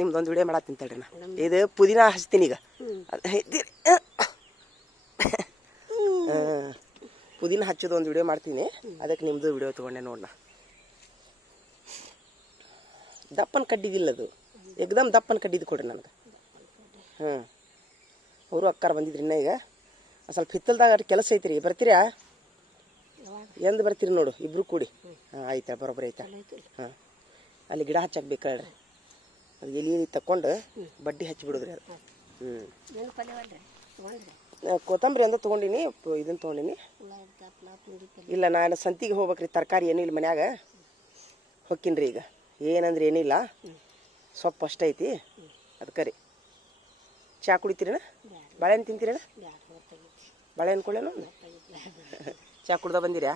ನಿಮ್ದೊಂದು video ಮಾಡತ್ತೀನಿ ತಡ್ರಿ ನಾ. ಇದು ಪುದೀನ ಹಚ್ತೀನಿ ಈಗ. ಪುದೀನ ಹಚ್ಚೋದು ಒಂದು ವಿಡಿಯೋ ಮಾಡ್ತೀನಿ, ಅದಕ್ಕೆ ನಿಮ್ಮದು ವಿಡಿಯೋ ತೊಗೊಂಡೆ ನೋಡೋಣ. ದಪ್ಪನ ಕಡ್ಡಿದಿಲ್ಲ ಅದು, ಏಕದಮ್ ದಪ್ಪನ ಕಡ್ಡಿದ್ದು ಕೊಡ್ರಿ ನನಗೆ. ಅವರು ಅಕ್ಕಾರ ಬಂದಿದ್ರಿ ಇನ್ನ. ಈಗ ಸ್ವಲ್ಪ ಹಿತ್ತಲ್ದಾಗ ಕೆಲಸ ಐತ್ರಿ, ಬರ್ತೀರಾ? ಎಂದು ಬರ್ತೀರಿ ನೋಡು, ಇಬ್ರು ಕೂಡಿ. ಆಯ್ತಾ, ಬರೋಬ್ಬರಿ ಆಯ್ತಾ? ಹಾಂ, ಅಲ್ಲಿ ಗಿಡ ಹಚ್ಚಾಕ ಬೇಕಾಳ್ರಿ. ಅದು ಎಲಿ ತಕ್ಕೊಂಡು ಬಡ್ಡಿ ಹಚ್ಚಿಬಿಡೋದ್ರಿ ಅದು. ಕೊತ್ತಂಬರಿ ಅಂದ ತೊಗೊಂಡಿನಿ, ಇದನ್ನು ತೊಗೊಂಡಿನಿ. ಇಲ್ಲ, ನಾನು ಸಂತಿಗೆ ಹೋಗ್ಬೇಕ್ರಿ, ತರಕಾರಿ ಏನೂ ಇಲ್ಲ ಮನ್ಯಾಗ. ಹೊಕ್ಕಿನ್ರಿ ಈಗ. ಏನಂದ್ರೆ ಏನಿಲ್ಲ, ಸೊಪ್ಪು ಅಷ್ಟೇ ಐತಿ, ಅದಕ್ಕೆ ರೀ. ಚಾ ಕುಡಿತೀರಣ? ಬಾಳೆಹಣ್ಣು ತಿಂತೀರಣ? ಬಾಳೆಹಣ್ಣು ಕೊಡೇನು? ಚಾ ಕುಡ್ದ ಬಂದಿರ್ಯಾ?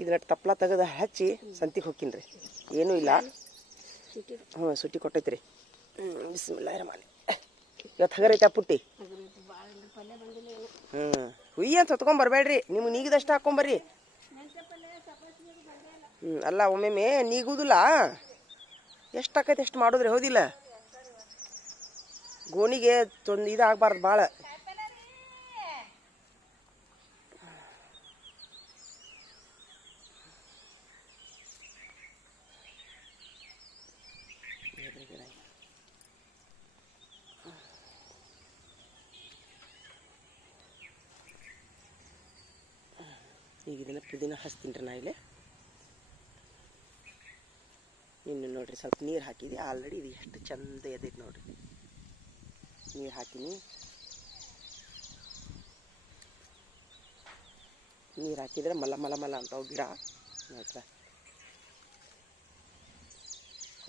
ಇದನ್ನ ತಪ್ಪಲ ತೆಗೆದು ಹಚ್ಚಿ ಸಂತಿಗೆ ಹೊಕ್ಕಿನ್ರಿ. ಏನೂ ಇಲ್ಲ. ಸುಟ್ಟಿ ಕೊಟ್ಟೈತ್ರಿ. ಬಿಸ್ಮಿಲ್ಲಾಹಿರ್ ರಹಮಾನಿರ್ ರಹೀಮ್. ಇವತ್ತು ಹಗರೈತೆ ಪುಟ್ಟಿ. ಹುಯ್ಯ ಅಂತ ಹೊತ್ಕೊಂಬರ್ಬೇಡ್ರಿ, ನಿಮ್ಗೆ ನೀಗಿದಷ್ಟು ಹಾಕ್ಕೊಂಬರ್ರಿ. ಅಲ್ಲ, ಒಮ್ಮೊಮ್ಮೆ ನೀಗುದಿಲ್ಲ, ಎಷ್ಟು ಆಕೈತೆ ಎಷ್ಟು ಮಾಡೋದ್ರಿ, ಹೌದಿಲ್ಲ? ಗೋಣಿಗೆ ಇದಾಗಬಾರ್ದು ಭಾಳ. ಈಗ ಇದನ್ನು ಪುದೀನ ಹಚ್ತೀನಿ ರೀ ನಾ ಇಲ್ಲಿ. ಇನ್ನು ನೋಡಿರಿ, ಸ್ವಲ್ಪ ನೀರು ಹಾಕಿದೆ ಆಲ್ರೆಡಿ. ಇದು ಎಷ್ಟು ಚಂದ ಎದೈತೆ ನೋಡಿರಿ. ನೀರು ಹಾಕಿನಿ, ನೀರು ಹಾಕಿದ್ರೆ ಮಲ್ಲ ಮಲ ಮಲ ಅಂತಾವೆ ಗಿಡ. ನೋಡ್ರ,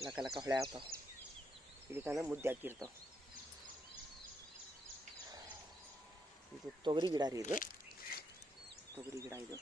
ಲಕ ಲಕ ಹೊಳೆ ಆಗ್ತಾವೆ. ಇದಕ್ಕಂದ್ರೆ ಮುದ್ದೆ ಹಾಕಿರ್ತಾವೆ. ಇದು ತೊಗರಿ ಗಿಡ ರೀ, ಇದು ತೊಗರಿ ಗಿಡ ಇದು.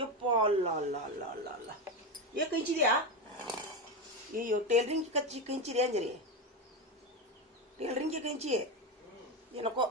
ಯಪ್ಪ, ಅಲ್ಲ ಅಲ್ಲ ಅಲ್ಲ ಅಲ್ಲ ಅಲ್ಲ, ಏಕೆ ಕಂಚಿದ್ಯಾ? ಅಯ್ಯೋ, ಟೇಲ್ರಿಂಗ್ ಕಂಚಿರಿ ಅಂಜರಿ, ಟೇಲ್ರಿಂಗ್ಗೆ ಕಂಚಿ ಏನಕ್ಕೋ